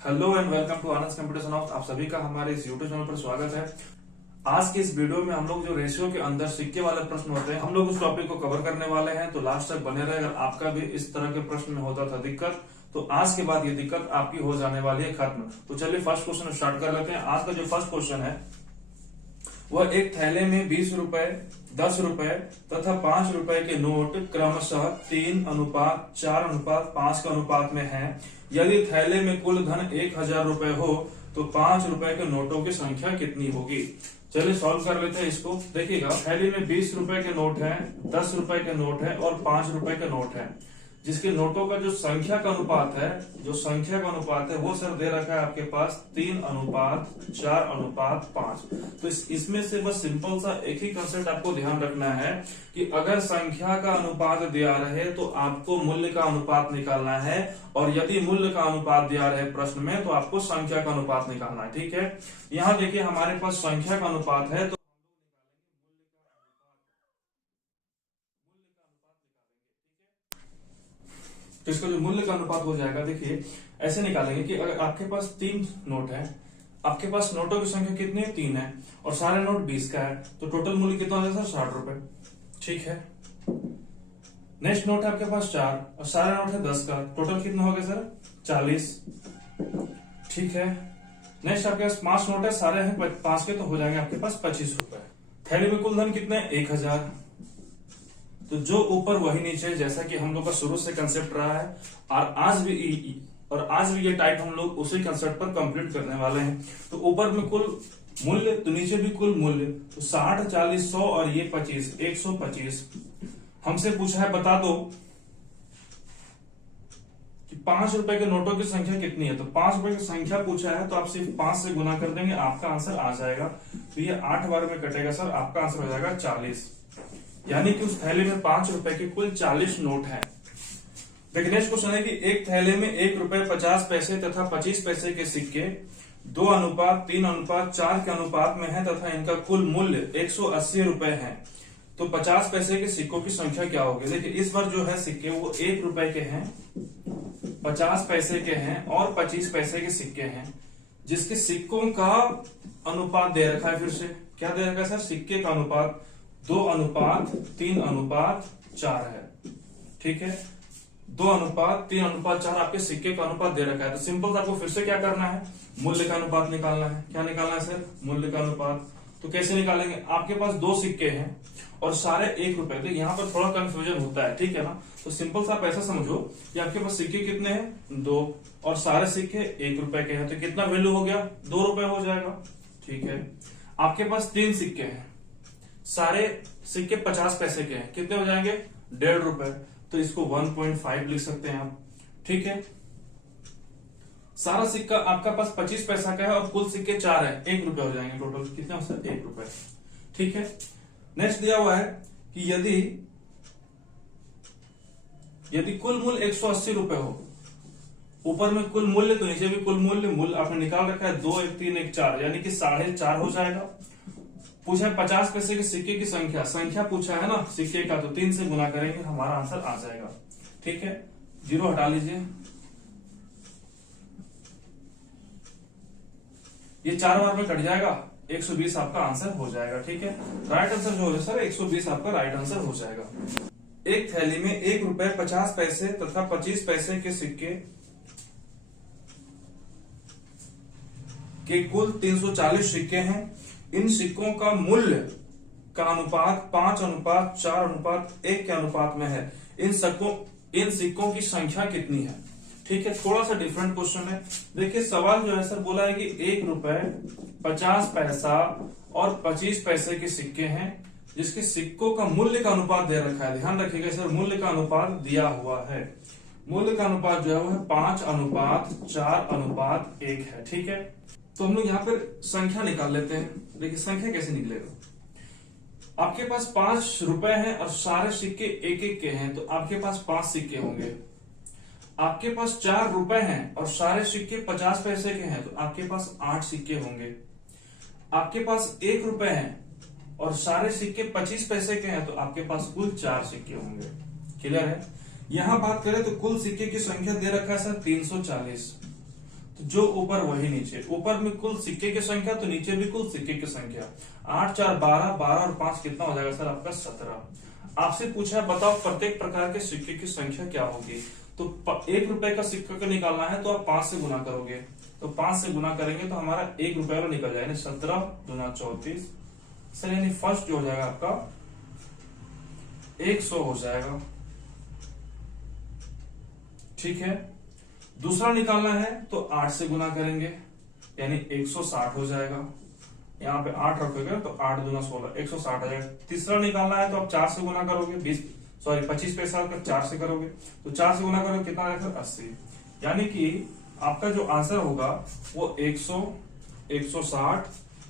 Hello and welcome to Anand computer house. आप सभी का हमारे इस यूट्यूब चैनल पर स्वागत है। आज के इस वीडियो में हम लोग जो रेशियो के अंदर सिक्के वाले प्रश्न होते हैं, हम लोग उस टॉपिक को कवर करने वाले हैं। तो लास्ट तक बने रहे। अगर आपका भी इस तरह के प्रश्न में होता था दिक्कत, तो आज के बाद ये दिक्कत आपकी हो जाने वाली है खत्म। तो चलिए फर्स्ट क्वेश्चन स्टार्ट कर लेते हैं। आज का जो फर्स्ट क्वेश्चन है वह एक थैले में 20 रुपए, 10 रुपए तथा 5 रुपए के नोट क्रमशः 3:4:5 के अनुपात में हैं। यदि थैले में कुल धन 1000 रुपए हो तो 5 रुपए के नोटों की संख्या कितनी होगी। चलिए सॉल्व कर लेते हैं इसको। देखिएगा, थैली में 20 रुपए के नोट है, 10 रुपए के नोट है और 5 रुपए के नोट है, जिसके नोटों का जो संख्या का अनुपात है वो सर दे रखा है आपके पास 3:4:5। तो इसमें से बस सिंपल सा एक ही कंसेप्ट आपको ध्यान रखना है कि अगर संख्या का अनुपात दिया रहे तो आपको मूल्य का अनुपात निकालना है, और यदि मूल्य का अनुपात दिया रहे प्रश्न में तो आपको संख्या का अनुपात निकालना है। ठीक है, यहाँ देखिए हमारे पास संख्या का अनुपात है, तो इसका जो मूल्य का अनुपात हो जाएगा, देखिए ऐसे निकालेंगे कि अगर आपके पास 3 नोट है, आपके पास नोटों की संख्या कितनी है, 3 है, और सारे नोट 20 का है, तो टोटल मूल्य कितना हो जाएगा सर, 60 रुपए। ठीक है, नेक्स्ट नोट है आपके पास 4 और सारे नोट है 10 का, टोटल कितना हो गया सर, 40। ठीक है, नेक्स्ट आपके पास 5 नोट है, सारे हैं 5 के, तो हो जाएंगे आपके पास 25 रुपए। थैली में कुल धन कितने, 1000। तो जो ऊपर वही नीचे, जैसा कि हम लोग का शुरू से कंसेप्ट रहा है, और आज भी ये टाइप हम लोग उसी कंसेप्ट पर कंप्लीट करने वाले हैं। तो ऊपर में कुल मूल्य तो नीचे भी कुल मूल्य, तो 60, 40, 100 और ये 25, 125। हमसे पूछा है बता दो कि 5 रुपए के नोटों की संख्या कितनी है। तो 5 रुपए की संख्या पूछा है, तो आप सिर्फ 5 से गुना कर देंगे, आपका आंसर आ जाएगा। तो ये 8 बार में कटेगा सर, आपका आंसर हो जाएगा 40। यानी कि उस थैले में 5 रुपए के कुल 40 नोट हैं। देखिए नेक्स्ट क्वेश्चन है कि एक थैले में 1 रुपए 50 पैसे तथा 25 पैसे के सिक्के 2:3:4 के अनुपात में है तथा इनका कुल मूल्य 180 रुपए है। तो 50 पैसे के सिक्कों की संख्या क्या होगी। देखिए इस बार जो है सिक्के वो 1 रुपए के हैं, 50 पैसे के हैं और 25 पैसे के सिक्के हैं, जिसके सिक्कों का अनुपात दे रखा है। फिर से क्या दे रखा है सर, सिक्के का अनुपात 2:3:4 है। ठीक है, 2:3:4 आपके सिक्के का अनुपात दे रखा है। तो सिंपल आपको फिर से क्या करना है, मूल्य का अनुपात निकालना है। क्या निकालना है सर, मूल्य का अनुपात। तो कैसे निकालेंगे, आपके पास 2 सिक्के हैं और सारे 1 रुपए। तो यहाँ पर थोड़ा कंफ्यूजन होता है, ठीक है ना। तो सिंपल सा आप ऐसा समझो कि आपके पास सिक्के कितने हैं, 2, और सारे सिक्के 1 रुपए के हैं, तो कितना वैल्यू हो गया, 2 रुपए हो जाएगा। ठीक है, आपके पास 3 सिक्के हैं, सारे सिक्के 50 पैसे के हैं, कितने हो जाएंगे, 1.5 रुपए। तो इसको 1.5 लिख सकते हैं आप। ठीक है, सारा सिक्का आपका पास 25 पैसा का है और कुल सिक्के 4 है, 1 रुपए हो जाएंगे। टोटल कितने हो सकते, 1 रुपए। ठीक है, नेक्स्ट दिया हुआ है कि यदि कुल मूल्य 180 रुपए हो, ऊपर में कुल मूल्य तो नीचे भी कुल मूल्य आपने निकाल रखा है 2, 1, 3, 1, 4, यानी कि 4.5 हो जाएगा। पूछा है 50 पैसे के सिक्के की संख्या पूछा है ना सिक्के का, तो 3 से गुना करेंगे, हमारा आंसर आ जाएगा। ठीक है, 0 हटा लीजिए, ये 4 बार में कट जाएगा, 120 आपका आंसर हो जाएगा। ठीक है, राइट आंसर जो है सर 120 आपका राइट आंसर हो जाएगा। एक थैली में 1 रुपए 50 पैसे तथा 25 पैसे के सिक्के के कुल 340 सिक्के हैं। इन सिक्कों का मूल्य का अनुपात 5:4:1 के अनुपात में है। इन सिक्कों की संख्या कितनी है। ठीक है, थोड़ा सा डिफरेंट क्वेश्चन है। देखिए सवाल जो है सर बोला है कि 1 रुपए 50 पैसा और 25 पैसे के सिक्के हैं, जिसके सिक्कों का मूल्य का अनुपात दे रखा है। ध्यान रखिएगा सर, मूल्य का अनुपात दिया हुआ है। मूल्य का अनुपात जो है वो है 5:4:1 है। ठीक है, तो हम लोग यहाँ पर संख्या निकाल लेते हैं। देखिए संख्या कैसे निकलेगा, आपके पास 5 रुपए हैं और सारे सिक्के 1-1 के हैं, तो आपके पास 5 सिक्के होंगे। आपके पास 4 रुपए हैं और सारे सिक्के 50 पैसे के हैं, तो आपके पास 8 सिक्के होंगे। आपके पास 1 रुपए हैं और सारे सिक्के 25 पैसे के हैं, तो आपके पास कुल 4 सिक्के होंगे। क्लियर है। यहां बात करें तो कुल सिक्के की संख्या दे रखा है सर 340। तो जो ऊपर वही नीचे, ऊपर में कुल सिक्के की संख्या तो नीचे भी कुल सिक्के की संख्या। 8 4 12, 12 और 5 कितना हो जाएगा सर आपका 17। आपसे पूछा बताओ प्रत्येक प्रकार के सिक्के की संख्या क्या होगी। तो 1 रुपए का सिक्का का निकालना है तो आप 5 से गुना करोगे, तो 5 से गुना करेंगे तो हमारा 1 रुपए वाला निकल जाएगा, 17 दूना 34 सर, यानी फर्स्ट जो हो जाएगा आपका 100 हो जाएगा। ठीक है, दूसरा निकालना है तो 8 से गुना करेंगे यानी 160 हो जाएगा। यहाँ पे 8 रखोगे तो 8 दूना 16, 160 हो जाएगा। तीसरा निकालना है तो आप 4 से गुना करोगे, 25 पैसा का 4 से करोगे तो 4 से गुना करोगे कितना आएगा 80। यानी कि आपका जो आंसर होगा वो 100, 160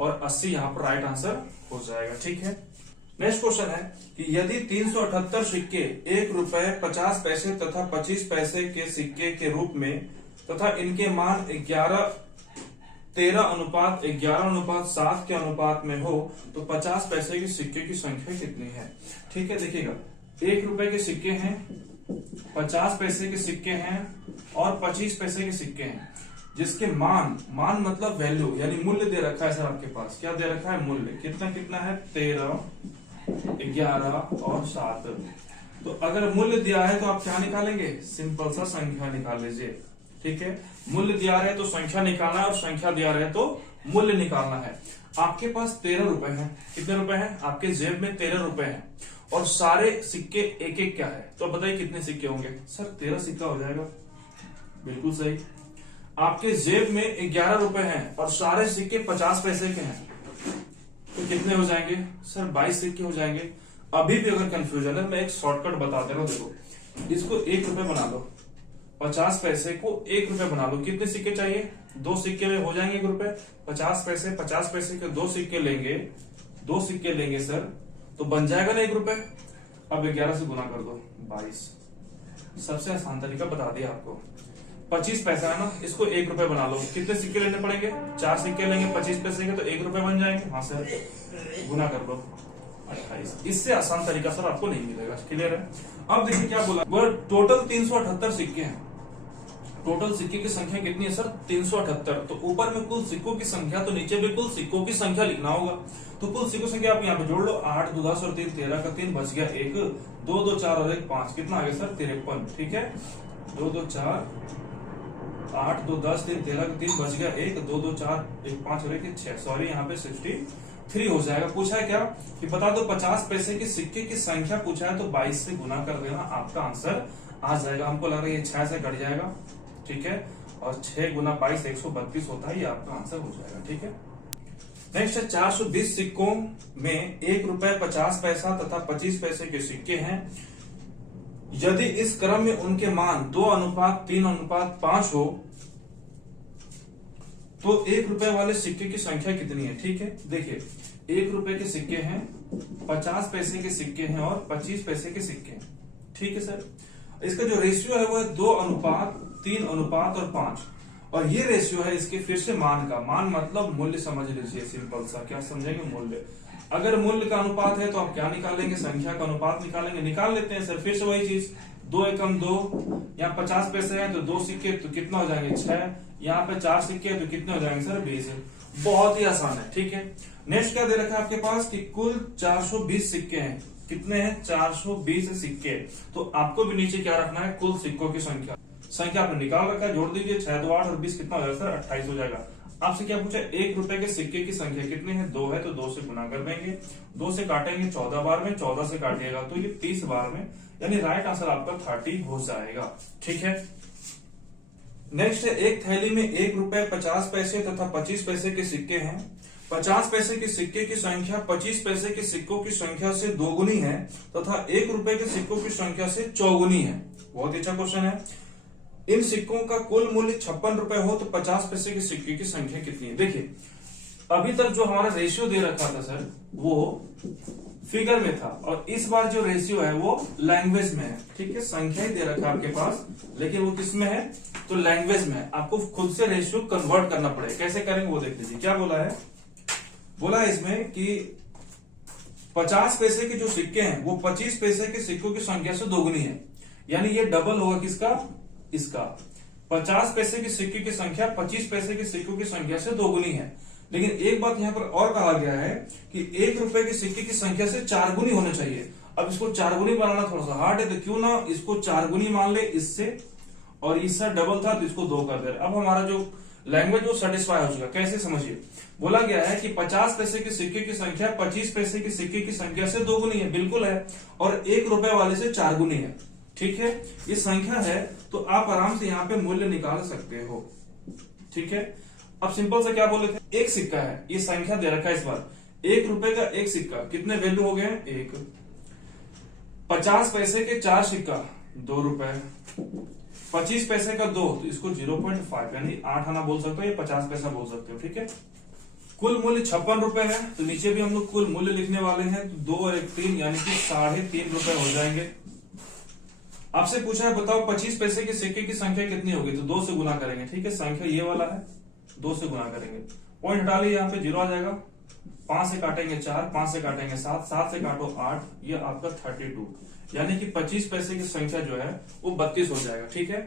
और 80 यहाँ पर राइट आंसर हो जाएगा। ठीक है, नेक्स्ट क्वेश्चन है कि यदि 378 सिक्के 1 रुपए 50 पैसे तथा 25 पैसे के सिक्के के रूप में तथा इनके मान 13:11:7 के अनुपात में हो तो 50 पैसे के सिक्के की संख्या कितनी है। ठीक है, देखिएगा 1 रुपए के सिक्के हैं, 50 पैसे के सिक्के हैं और 25 पैसे के सिक्के हैं, जिसके मान मतलब वैल्यू यानी मूल्य दे रखा है सर आपके पास। क्या दे रखा है मूल्य, कितना है 13, 11 और 7। तो अगर मूल्य दिया है तो आप क्या निकालेंगे, सिंपल सा संख्या निकाल लीजिए। ठीक है, मूल्य दिया रहे तो संख्या निकालना है और संख्या दिया रहे तो मूल्य निकालना है। आपके पास 13 रुपए हैं, कितने रुपए हैं आपके जेब में 13 रुपए हैं और सारे सिक्के एक एक क्या है, तो बताइए कितने सिक्के होंगे सर 13 सिक्का हो जाएगा, बिल्कुल सही। आपके जेब में 11 रुपए हैं और सारे सिक्के 50 पैसे के हैं तो कितने हो जाएंगे सर 22 सिक्के हो जाएंगे। अभी भी अगर कंफ्यूजन है मैं एक शॉर्टकट बता दे रहा हूं, देखो इसको 1 रुपए बना लो, 50 पैसे को 1 रुपए बना लो। कितने सिक्के चाहिए, 2 सिक्के में हो जाएंगे 1 रुपए। 50 पैसे के 2 सिक्के लेंगे सर तो बन जाएगा ना 1 रुपए। अब 11 से गुना कर दो 22, सबसे आसान तरीका बता दिया आपको। 25 पैसा है ना, इसको 1 रुपए बना लो। कितने सिक्के लेने पड़ेंगे, 4 सिक्के लेंगे 25 पैसे के तो 1 रुपए बन जाएंगे। हाँ सर, गुना कर लो 28। इससे आसान तरीका सर आपको नहीं मिलेगा, क्लियर है। अब देखिए क्या बोला, वो टोटल 378 सिक्के हैं। टोटल सिक्के की संख्या कितनी है सर 378। तो ऊपर में कुल सिक्कों की संख्या तो नीचे भी कुल सिक्कों की संख्या लिखना होगा। तो कुल सिक्कों की संख्या आप यहाँ पे जोड़ लो, 8 2 10 और 3 13 का 3 बच गया 1, 2 2 4 और 1 5, कितना आ गया सर 53। ठीक है, 2 2 4 8 2 10 3 13 का 3 बच गया 1, 2 2 4 1 5 और 1 6, सॉरी यहाँ पे 63 हो जाएगा। पूछा है क्या कि बता दो 50 पैसे के सिक्के की संख्या पूछा है तो 22 से गुना कर देना, आपका आंसर आ जाएगा। हमको लग रहा है ये 6 से कट जाएगा। ठीक है, और 6 गुना 22 132 होता है, ये आपका आंसर हो जाएगा। ठीक है, नेक्स्ट है 420 सिक्कों में 1 रुपए 50 पैसा तथा 25 पैसे के सिक्के हैं। यदि इस क्रम में उनके मान 2:3:5 हो तो 1 रुपए वाले सिक्के की संख्या कितनी है। ठीक है, देखिए 1 रुपए के सिक्के हैं, 50 पैसे के सिक्के हैं और 25 पैसे के सिक्के हैं। ठीक है सर, इसका जो रेशियो है वो है 2:3:5 और ये रेशियो है इसके फिर से मान का। मान मतलब मूल्य समझ लीजिए, सिंपल सा क्या समझेंगे मूल्य। अगर मूल्य का अनुपात है तो आप क्या निकालेंगे, संख्या का अनुपात निकालेंगे। निकाल लेते हैं सर, फिर से वही चीज, 2 एकम 2, यहाँ 50 पैसे हैं तो 2 सिक्के तो कितना हो जाएंगे 6, यहाँ पे 4 सिक्के तो कितने हो जाएंगे सर 20। बहुत ही आसान है। ठीक है, नेक्स्ट क्या दे रखा है आपके पास कि कुल 420 सिक्के हैं। कितने हैं 420 सिक्के। तो आपको भी नीचे क्या रखना है, कुल सिक्कों की संख्या आपने निकाल रखा है, जोड़ दीजिए 6 2 8 और 20 कितना हो जाएगा सर 28 हो जाएगा। आपसे क्या पूछा, 1 रुपए के सिक्के की संख्या कितनी है, 2 है तो 2 से गुना कर देंगे, 2 से काटेंगे 14 बार में, 14 से काटिएगा तो ये 30 बार में, यानी राइट आंसर आपका 30 हो जाएगा। ठीक है, नेक्स्ट है एक थैली में 1 रुपए 50 पैसे तथा 25 पैसे के सिक्के हैं। 50 पैसे के सिक्के की संख्या 25 पैसे के सिक्कों की संख्या से दोगुनी है तथा 1 रुपए के सिक्कों की संख्या से चौगुनी है। बहुत अच्छा क्वेश्चन है। इन सिक्कों का कुल मूल्य 56 रुपए हो तो 50 पैसे के सिक्के की संख्या कितनी है। देखिए अभी तक जो हमारा रेशियो दे रखा था सर वो फिगर में था और इस बार जो रेशियो है वो लैंग्वेज में है। ठीक है, संख्या ही दे रखा है आपके पास लेकिन वो किस में है, तो लैंग्वेज में है। आपको खुद से रेशियो कन्वर्ट करना पड़ेगा। कैसे करेंगे वो देख लीजिए। क्या बोला है, बोला है इसमें कि 50 पैसे के जो सिक्के हैं वो 25 पैसे के सिक्कों की संख्या से दोगुनी है, यानी ये डबल होगा किसका, इसका। 50 पैसे के सिक्के की संख्या 25 पैसे के सिक्कों की संख्या से दोगुनी है। लेकिन एक बात यहाँ पर और कहा गया है कि 1 रुपए के सिक्के की संख्या से 4 गुनी होना चाहिए। अब इसको 4 गुनी बनाना थोड़ा सा हार्ड है, तो क्यों ना इसको 4 गुनी मान ले इससे, और इससे डबल था तो इसको 2 कर दे। अब हमारा जो लैंग्वेज वो सेटिस्फाई हो चुका। कैसे समझिए, बोला गया है कि 50 पैसे के सिक्के की संख्या 25 पैसे के सिक्के की संख्या से दोगुनी है, बिल्कुल है, और 1 रुपए वाले से 4 गुनी है। ठीक है, ये संख्या है तो आप आराम से यहाँ पे मूल्य निकाल सकते हो। ठीक है, अब सिंपल से क्या बोले थे, एक सिक्का है, ये संख्या दे रखा है इस बार, 1 रुपए का एक सिक्का, कितने वैल्यू हो गए, 1। 50 पैसे के 4 सिक्का 2 रुपए, 25 पैसे का 2, तो इसको 0.5 यानी 8 आना बोल सकते हो, ये 50 पैसा बोल सकते हो। ठीक है, कुल मूल्य 56 रुपए है, तो नीचे भी हम लोग कुल मूल्य लिखने वाले हैं, तो 2 और 1 3 यानी कि 3.5 रुपए हो जाएंगे। आपसे पूछा है बताओ 25 पैसे के सिक्के की संख्या कितनी होगी, तो 2 से गुना करेंगे। ठीक है, संख्या ये वाला है, 2 से गुना करेंगे, पॉइंट हटा लिया, यहाँ पे 0 आ जाएगा, 5 से काटेंगे 4, 5 से काटेंगे 7, 7 से काटो 8, ये आपका 32, यानी कि 25 पैसे की संख्या जो है वो 32 हो जाएगा। ठीक है,